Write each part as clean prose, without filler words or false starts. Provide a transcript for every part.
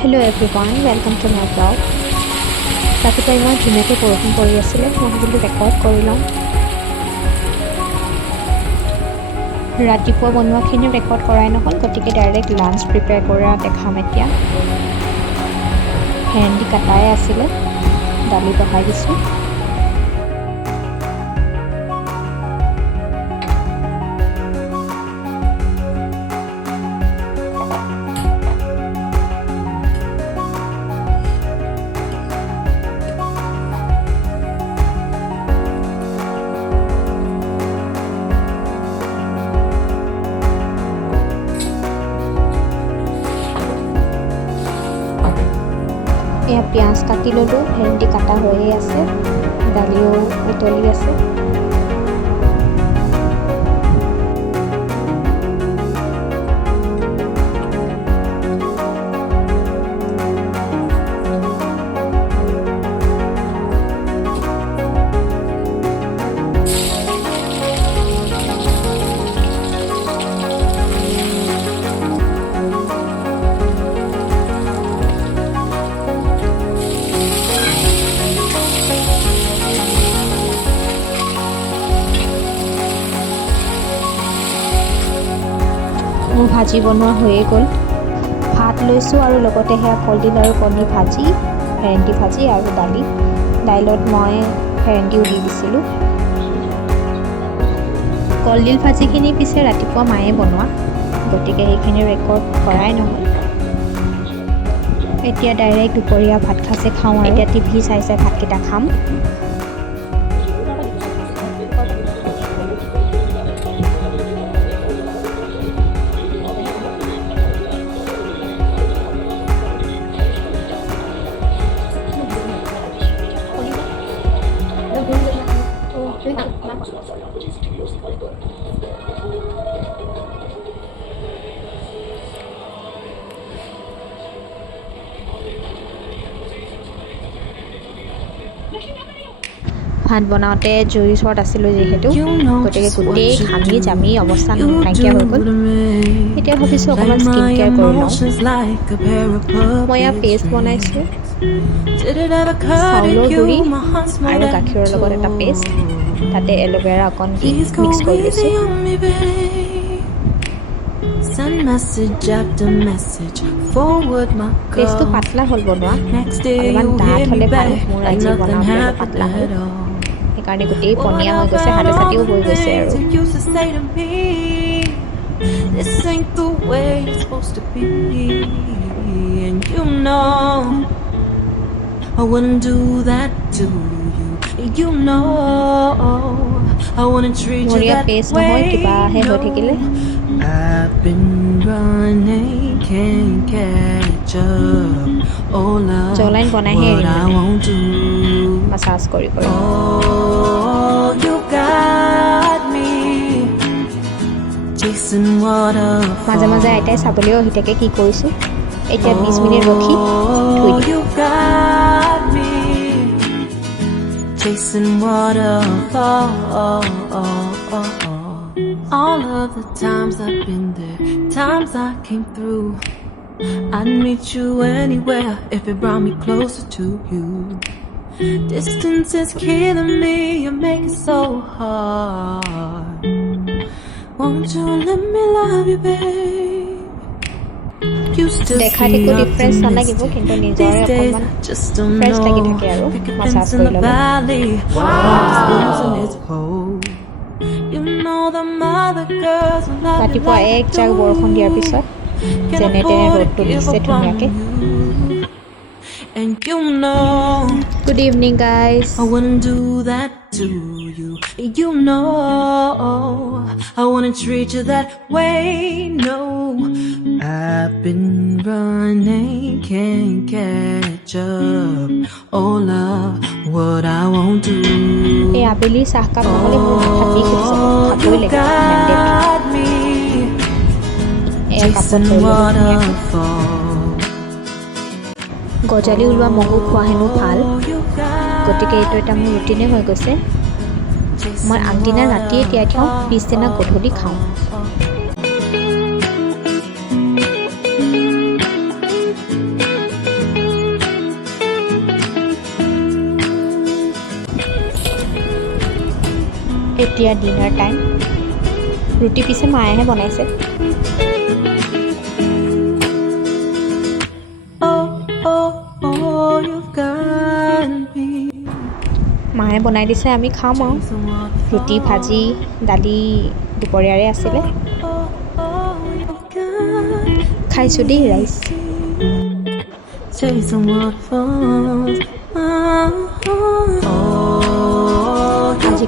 Hello everyone, welcome to my blog. ৰাতিপুৱা ইমান ধুনীয়াকৈ বৰষুণ পৰি আছিলে, মই ভাবিলোঁ ৰেকৰ্ড কৰি লওঁ। ৰাতিপুৱা বনোৱাখিনি ৰেকৰ্ড কৰাই নহ'ল, গতিকে ডাইৰেক্ট লাঞ্চ প্ৰিপেয়াৰ কৰা দেখাম এতিয়া। ভেন্দি কাটাই আছিলে, দালি বহাই দিছোঁ। এয়া পিঁয়াজ কাটি ল'লোঁ, ভেন্দি কাটা হৈয়ে আছে, দালিও উতলি আছে। মোৰ ভাজি বনোৱা হৈয়ে গ'ল। ভাত লৈছোঁ আৰু লগতে সেয়া কলডিল আৰু কণী ভাজি, ভেন্দি ভাজি আৰু দালি। দাইলত মই ভেন্দিও দি দিছিলোঁ। কলডিল ভাজিখিনি পিছে ৰাতিপুৱা মায়ে বনোৱা, গতিকে সেইখিনি ৰেকৰ্ড কৰাই নহ'ল। এতিয়া ডাইৰেক্ট দুপৰীয়া ভাত সাঁজে খাওঁ আৰু এতিয়া টিভি চাই চাই ভাতকেইটা খাম। ভাত বনাওঁতে জুইৰ ওচৰত আছিলোঁ যিহেতু, গতিকে গোটেই ঘামি জামি অৱস্থা নাইকিয়া হৈ গ'ল। এতিয়া ভাবিছোঁ অকণমান স্কিন কেয়াৰ কৰি লওঁ। মই ইয়াৰ পেষ্ট বনাইছোঁ, চাউলৰ গুড়ি আৰু গাখীৰৰ লগত এটা পেষ্ট, তাতে এল'ভেৰা অকণ দি মিক্স কৰি লৈছোঁ। পেষ্টটো পাতলা হ'ল বনোৱা, অলপমান ডাঠ হ'লে ভাল। মোৰ আজি বনাওঁতে পাতলা হ'ল, সেইকাৰণে গোটেই পনীয়া হৈ গৈছে, হাতে চাতেও হৈ গৈছে আৰু। মোৰ ইয়াত পেষ্ট নহয়, কিবাহে হৈ থাকিলে। জলাইন বনাইহে মাছাজ কৰি কৰি। মাজে মাজে আইতাই চাবলৈও আহি থাকে কি কৰিছোঁ। এতিয়া 20 মিনিট ৰখি থৈ দিওঁ। All of the times I've been there, times I came through. I'd meet you anywhere if it brought me closer to you. Distance is killing me, you make it so hard. Won't you let me love you, babe? দেখাত একো difference নালাগিব, কিন্তু নিজৰে অকণমান fresh লাগি থাকে আৰু massage কৰি ল'লে। ৰাতিপুৱা এক জাক বৰষুণ দিয়াৰ পিছত যেনে তেনে ৰ'দটো দিছে ধুনীয়াকৈ। Good evening, guys. I wouldn't do that to you. You know, I wouldn't treat you that way. No, I've been running, can't catch up. Oh, love, what I won't do. এই আবেলি চাহকাপ নহ'লে মোৰ মাথা বিষ হৈছে, খাবই লাগিব। এয়া কাপত গজালি ওলোৱা মগু খোৱা হেনো ভাল, গতিকে এইটো এটা মোৰ ৰুটিনে হৈ গৈছে। মই আগদিনা ৰাতিয়ে তিয়াই থওঁ, পিছদিনা গধূলি খাওঁ। এতিয়া ডিনাৰ টাইম ৰুটি পিছে মায়েহে বনাইছে মায়ে বনাই দিছে আমি খাম আৰু ৰুটি ভাজি দালি দুপৰীয়াৰে আছিলে খাইছোঁ দেই ৰাইচ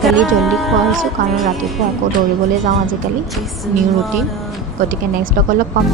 আজিকালি জল্দি খোৱা হৈছোঁ কাৰণ ৰাতিপুৱা আকৌ দৌৰিবলৈ যাওঁ আজিকালি নিউ ৰুটিন গতিকে নেক্সট ব্লগত লগ পাম